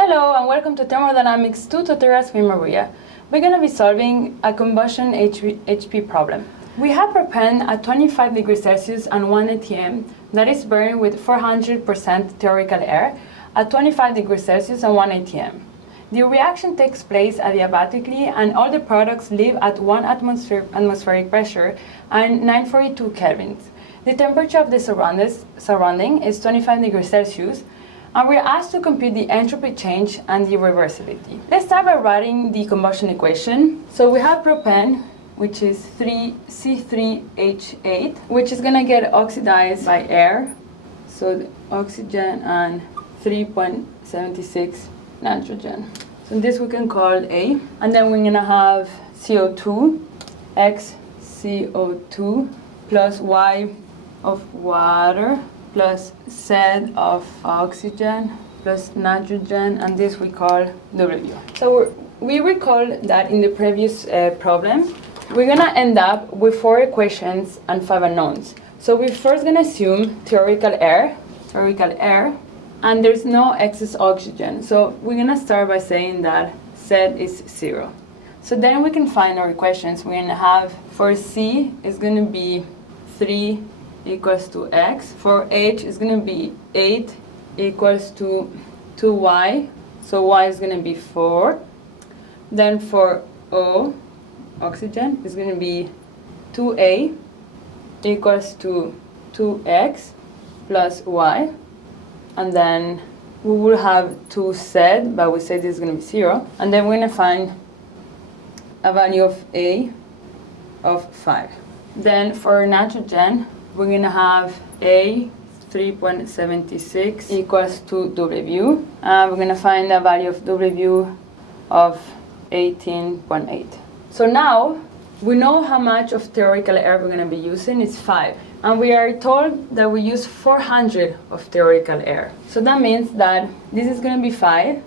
Hello and welcome to Thermodynamics 2 tutorials with Maria. We're going to be solving a combustion HP problem. We have propane at 25 degrees Celsius and 1 atm that is burned with 400% theoretical air at 25 degrees Celsius and 1 atm. The reaction takes place adiabatically and all the products live at 1 atmospheric pressure and 942 kelvins. The temperature of the surrounding is 25 degrees Celsius, and we're asked to compute the entropy change and the reversibility. Let's start by writing the combustion equation. So we have propane, which is 3C3H8, which is going to get oxidized by air, so the oxygen and 3.76 nitrogen. So this we can call A, and then we're going to have CO2, X CO2 plus Y of water plus Z of oxygen plus nitrogen, and this we call W. So we recall that in the previous problem, we're going to end up with 4 equations and 5 unknowns. So we're first going to assume theoretical air, and there's no excess oxygen. So we're going to start by saying that Z is 0. So then we can find our equations. We're going to have, for C, is going to be 3 equals to X. For H is going to be 8 equals to 2Y. So Y is going to be 4. Then for O, oxygen, is going to be 2A equals to 2X plus Y. And then we will have 2Z, but we said this is going to be 0. And then we're going to find a value of A of 5. Then for nitrogen, we're going to have A 3.76 equals to W. We're going to find a value of W of 18.8. So now we know how much of theoretical air we're going to be using. It's 5. And we are told that we use 400 of theoretical air. So that means that this is going to be 5.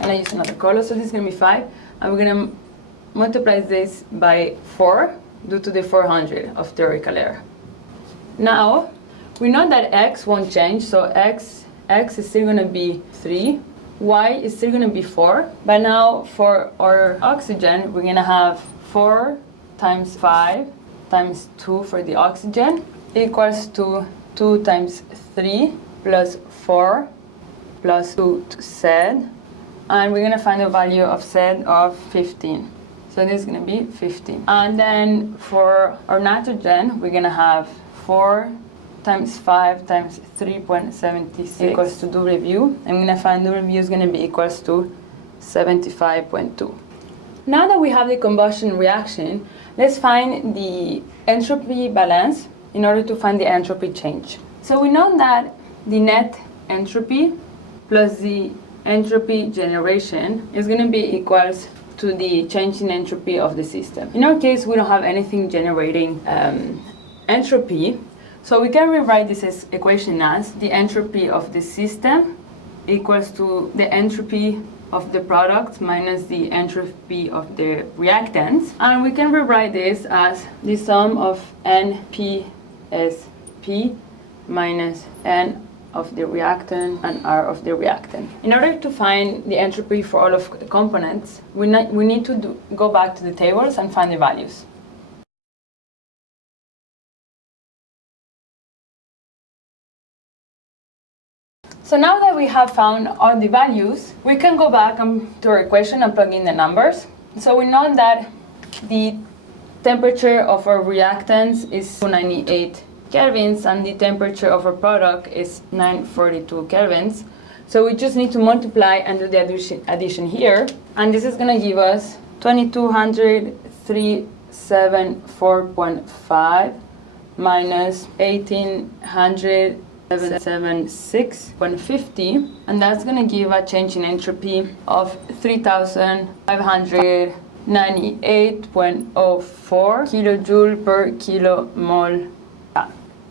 And I use another color, so this is going to be 5. And we're going to multiply this by 4 due to the 400 of theoretical air. Now, we know that X won't change, so X is still going to be 3, Y is still going to be 4, but now for our oxygen, we're going to have 4 times 5 times 2 for the oxygen equals to 2 times 3 plus 4 plus 2 to Z, and we're going to find a value of Z of 15. So this is going to be 15. And then for our nitrogen, we're going to have 4 times 5 times 3.76 equals to W. I'm going to find W is going to be equals to 75.2. Now that we have the combustion reaction, let's find the entropy balance in order to find the entropy change. So we know that the net entropy plus the entropy generation is going to be equals to the change in entropy of the system. In our case, we don't have anything generating entropy, so we can rewrite this equation as the entropy of the system equals to the entropy of the product minus the entropy of the reactants, and we can rewrite this as the sum of NPSP minus N of the reactant and R of the reactant. In order to find the entropy for all of the components, we need to go back to the tables and find the values. So now that we have found all the values, we can go back to our equation and plug in the numbers. So we know that the temperature of our reactants is 298 kelvins and the temperature of our product is 942 kelvins. So we just need to multiply and do the addition here. And this is going to give us 220374.5 minus 1876.50, and that's going to give a change in entropy of 3598.04 kilojoule per kilomole.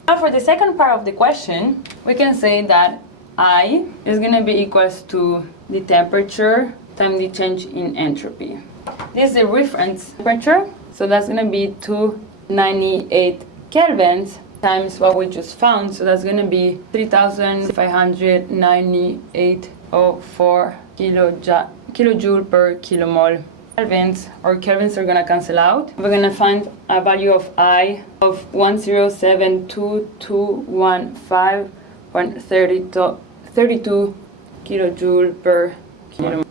Now for the second part of the question, we can say that I is going to be equals to the temperature times the change in entropy. This is the reference temperature, so that's going to be 298 kelvins times what we just found, so that's going to be 3598 0.04 kilojoule per kilomole. Kelvins, or kelvins are gonna cancel out. We're gonna find a value of I of 1072215.32 kilojoule per kilomole.